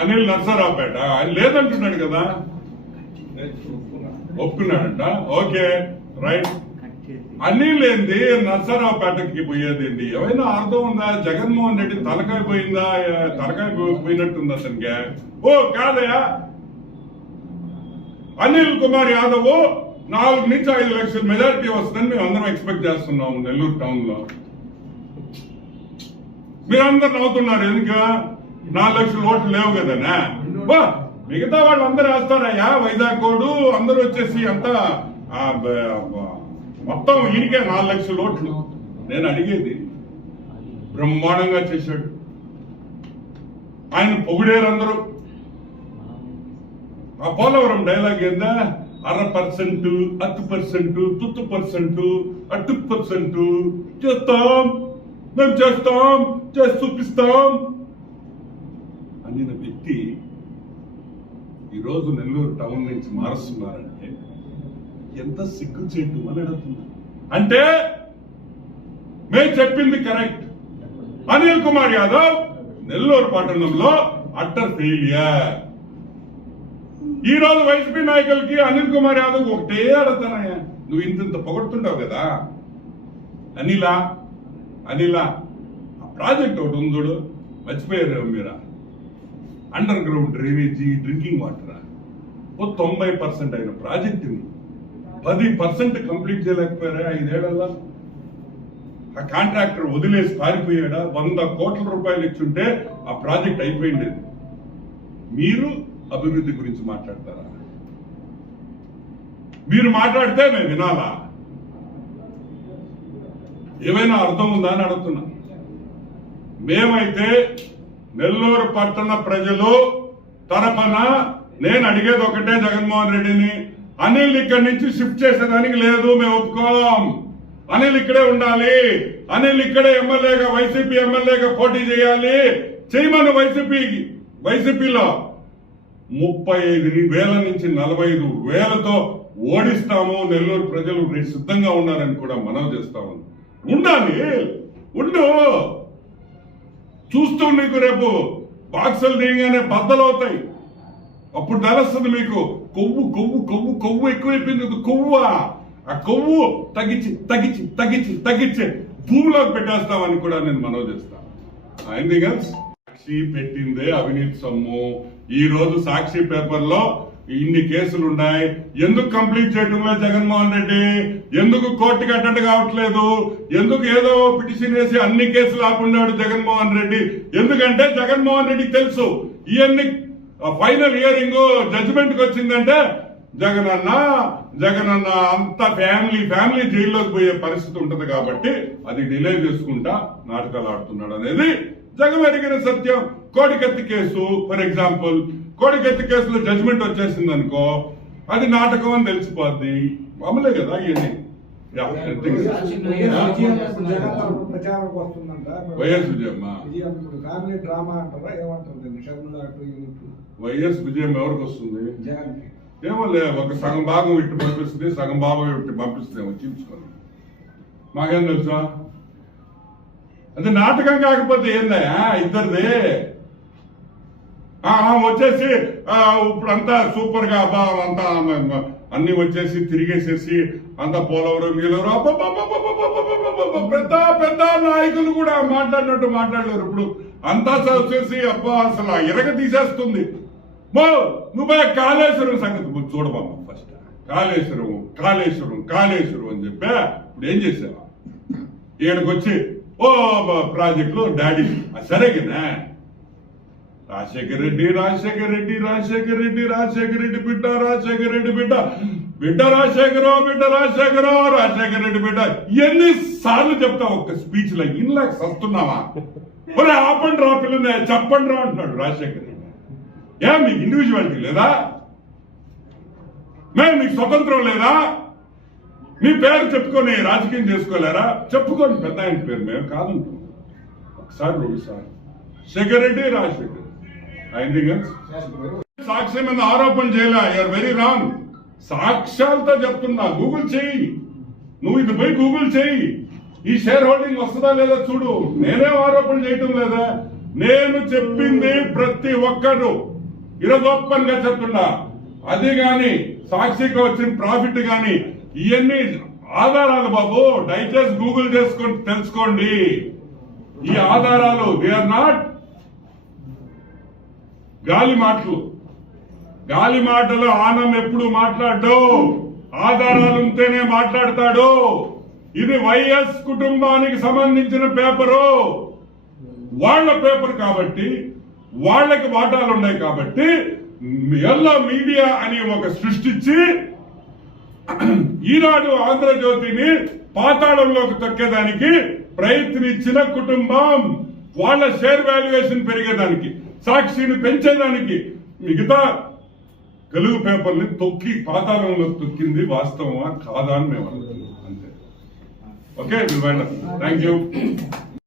అనిల్ నర్సరావుపేట ఆయన లేదంటున్నాడు కదా, ఒప్పుకున్నాడంట. Okay right. Anil ఏంది నర్సరావుపేటకి పోయేది ఏంది? ఏమైనా అర్థం ఉందా? జగన్మోహన్ రెడ్డి తలకాయ పోయిందా? తలకాయ పోయినట్టుంది అతనికి. ఓ కాదయా, అనిల్ కుమార్ యాదవ్ 4 నుంచి 5 లక్షల మెజారిటీ వస్తుందని మేము అందరం ఎక్స్పెక్ట్ చేస్తున్నాము నెల్లూరు టౌన్ లో. మీరందరూ నవ్వుతున్నారు ఎందుకు? 4 లక్షల ఓట్లు లేవు కదనా? మిగతా వాళ్ళు అందరూ వేస్తారయ్యా. వైజాగ్ కోడు అందరూ వచ్చేసి అంతా మొత్తం ఈయనకే 4 లక్షల ఓట్లు. నేను అడిగేది, బ్రహ్మాండంగా చేశాడు ఆయన, పొగిడేరు అందరూ. ఆ పోలవరం డైలాగ్ ఏందా? 1/2%, 10%, 30%, 80% చేస్తాం, మేము చేస్తాం, చేసి చూపిస్తాం అనిన వ్యక్తి ఈరోజు నెల్లూరు టౌన్ నుంచి మారుస్తున్నారంటే ఎంత సిగ్గుచేటు అని అడుగుతున్నా. అంటే మేము చెప్పింది కరెక్ట్. అనిల్ కుమార్ యాదవ్ నెల్లూరు పట్టణంలో అట్టర్ ఫెయిలియర్. ఈ రోజు వైసీపీ నాయకులకి అనిల్ కుమార్ యాదవ్ ఒకటే అడుగుతానయ్యా, నువ్వు ఇంత పొగడుతుంటావు కదా అనిలా ఆ ప్రాజెక్ట్ ఒకటి ఉందోడు, మర్చిపోయారు మీరా? Underground drainage, drinking water 90% అయిన ప్రాజెక్ట్ 10% కంప్లీట్ చేయలేకపోయారా 5 ఏళ్లలో? ఆ కాంట్రాక్టర్ వదిలేసి పారిపోయాడా? 100 కోట్ల రూపాయలు ఇచ్చుంటే ఆ ప్రాజెక్ట్ అయిపోయింది. మీరు అభివృద్ధి గురించి మాట్లాడతారా? మీరు మాట్లాడితే మేము వినాలా? ఏమైనా అర్థం ఉందా అని అడుగుతున్నా. మేమైతే నెల్లూరు పట్టణ ప్రజలు తరఫున నేను అడిగేది ఒకటే, జగన్మోహన్ రెడ్డిని, అనిల్ ఇక్కడి నుంచి షిఫ్ట్ చేసేదానికి లేదు, మేము ఒప్పుకోం. అనిల్ ఇక్కడే ఉండాలి, అనిల్ ఇక్కడే ఎమ్మెల్యేగా, వైసీపీ ఎమ్మెల్యేగా పోటీ చేయాలి. చేయమని వైసీపీలో 35,000 నుంచి 45,000తో ఓడిస్తాము. నెల్లూరు ప్రజలు సిద్ధంగా ఉన్నారని కూడా మనవి చేస్తాము. ఉండాలి, ఉండు. చూస్తూ నీకు రేపు బాక్సులు దిగగానే బద్దలవుతాయి. అప్పుడు తెలుస్తుంది మీకు కొవ్వు కొవ్వు కొవ్వు కొవ్వు ఎక్కువైపోయింది. కొవ్వు ఆ కొవ్వు తగ్గించి తగ్గించి తగ్గించి తగ్గించి భూమిలోకి పెట్టేస్తామని కూడా నేను మనవి చేస్తాను. సాక్షి పెట్టిందే అవినీతి సొమ్ము. ఈ రోజు సాక్షి పేపర్ లో ఇన్ని కేసులు ఉన్నాయి. ఎందుకు కంప్లీట్ చేయడంలో జగన్మోహన్ రెడ్డి? ఎందుకు కోర్టుకి అటెండ్ కావట్లేదు? ఎందుకు ఏదో పిటిషన్ వేసి అన్ని కేసులు ఆపున్నాడు జగన్మోహన్ రెడ్డి? ఎందుకంటే జగన్మోహన్ రెడ్డికి తెలుసు ఇవన్నీ ఫైనల్ హియరింగ్ జడ్జిమెంట్ కి వచ్చిందంటే జగనన్న అంత ఫ్యామిలీ జైల్లోకి పోయే పరిస్థితి ఉంటది కాబట్టి అది డిలే చేసుకుంటా నాటకాలు ఆడుతున్నాడు అనేది జగమెరిగిన సత్యం. కోడికత్తి కేసు ఫర్ ఎగ్జాంపుల్, కోడికత్తి కేసులో జడ్జిమెంట్ వచ్చేసింది అనుకో, అది నాటకం అని తెలిసిపోద్ది. మామూలే కదా ఇవన్నీ. వైఎస్ విజయం ఎవరికి వస్తుంది? ఏమో లే, ఒక సగం భాగం ఇట్టు పంపిస్తుంది, సగం భాగం ఇట్టు పంపిస్తుంది. చూపించుకోండి, మాకేం తెలుసా? అది నాటకం కాకపోతే ఏందయ్యా ఇద్దరిది? వచ్చేసి ఇప్పుడంతా సూపర్ గా అంతా అన్ని వచ్చేసి తిరిగేసేసి అంతా పోలవరం గీలవరం పెద్ద పెద్ద నాయకులు కూడా మాట్లాడినట్టు మాట్లాడలేరు. ఇప్పుడు అంతా వచ్చేసి అసలు ఇరగ తీసేస్తుంది. నువ్వు కాళేశ్వరం సంగతి చూడబామ్మ. ఫస్ట్ కాళేశ్వరం కాళేశ్వరం కాళేశ్వరం అని చెప్పా. ఇప్పుడు ఏం చేసావా? ఈయనకొచ్చి ప్రాజెక్టులు డాడీ సరేనా? రాజశేఖర రెడ్డి రాజశేఖర రెడ్డి రాజశేఖర రెడ్డి రాజశేఖర రెడ్డి బిడ్డ రాజశేఖర రెడ్డి బిడ్డ బిడ్డ రాజశేఖర రాజశేఖర రెడ్డి బిడ్డ ఎన్ని సార్లు చెప్తావు ఒక్క స్పీచ్ లో? ఇన్లా సస్తున్నావా? మరి ఆపండి రా పిల్లనే, చెప్పండి రా అంటున్నాడు రాజశేఖర రెడ్డి. మీకు ఇండివిజువాలిటీ లేదా? మీకు స్వతంత్రం లేదా? మీ పేరు చెప్పుకొని రాజకీయం చేసుకోలేరా? చెప్పుకోండి పెద్ద ఆయన పేరు, మేము కాదంటున్నాం. ఒకసారి 2 సార్లు శేఖర్ రెడ్డి రాజశేఖర్ సాక్షి మీద ఆరోపణ చేయలే. You're very wrong. సాక్ష్యాలతో చెప్తున్నా. గూగుల్ చేయి, నువ్వు ఇది పోయి గూగుల్ చేయి. ఈ షేర్ హోల్డింగ్ వస్తుందా లేదా చూడు. నేనేం ఆరోపణ చేయటం లేదా, నేను చెప్పింది ప్రతి ఒక్కరు ఈరోజు ఓపెన్ గా చెప్తున్నా. అది గాని సాక్షిగా వచ్చిన ప్రాఫిట్ గాని ఇవన్నీ ఆధారాలు బాబు, దయచేసి గూగుల్ చేసుకొని తెలుసుకోండి. ఈ ఆధారాలు దే ఆర్ నాట్ గాలి మాటలు. గాలి మాటలు ఆనం ఎప్పుడు మాట్లాడు, ఆధారాలు ఉంటేనే మాట్లాడతాడు. ఇది వైఎస్ కుటుంబానికి సంబంధించిన పేపరు, వాళ్ళ పేపర్ కాబట్టి వాళ్ళకి వాటాలు ఉన్నాయి కాబట్టి ఎల్లో మీడియా అని ఒక సృష్టించి ఈనాడు ఆంధ్రజ్యోతిని పాతాళంలోకి తొక్కేదానికి ప్రయత్నించిన కుటుంబం. వాళ్ళ షేర్ వాల్యుయేషన్ పెరిగేదానికి, సాక్షిని పెంచేదానికి మిగతా తెలుగు పేపర్ని తొక్కి పాతాళంలో తొక్కింది వాస్తవమా కాదా అని మేము అనుకుంటున్నాం. అంతే. Okay, thank you.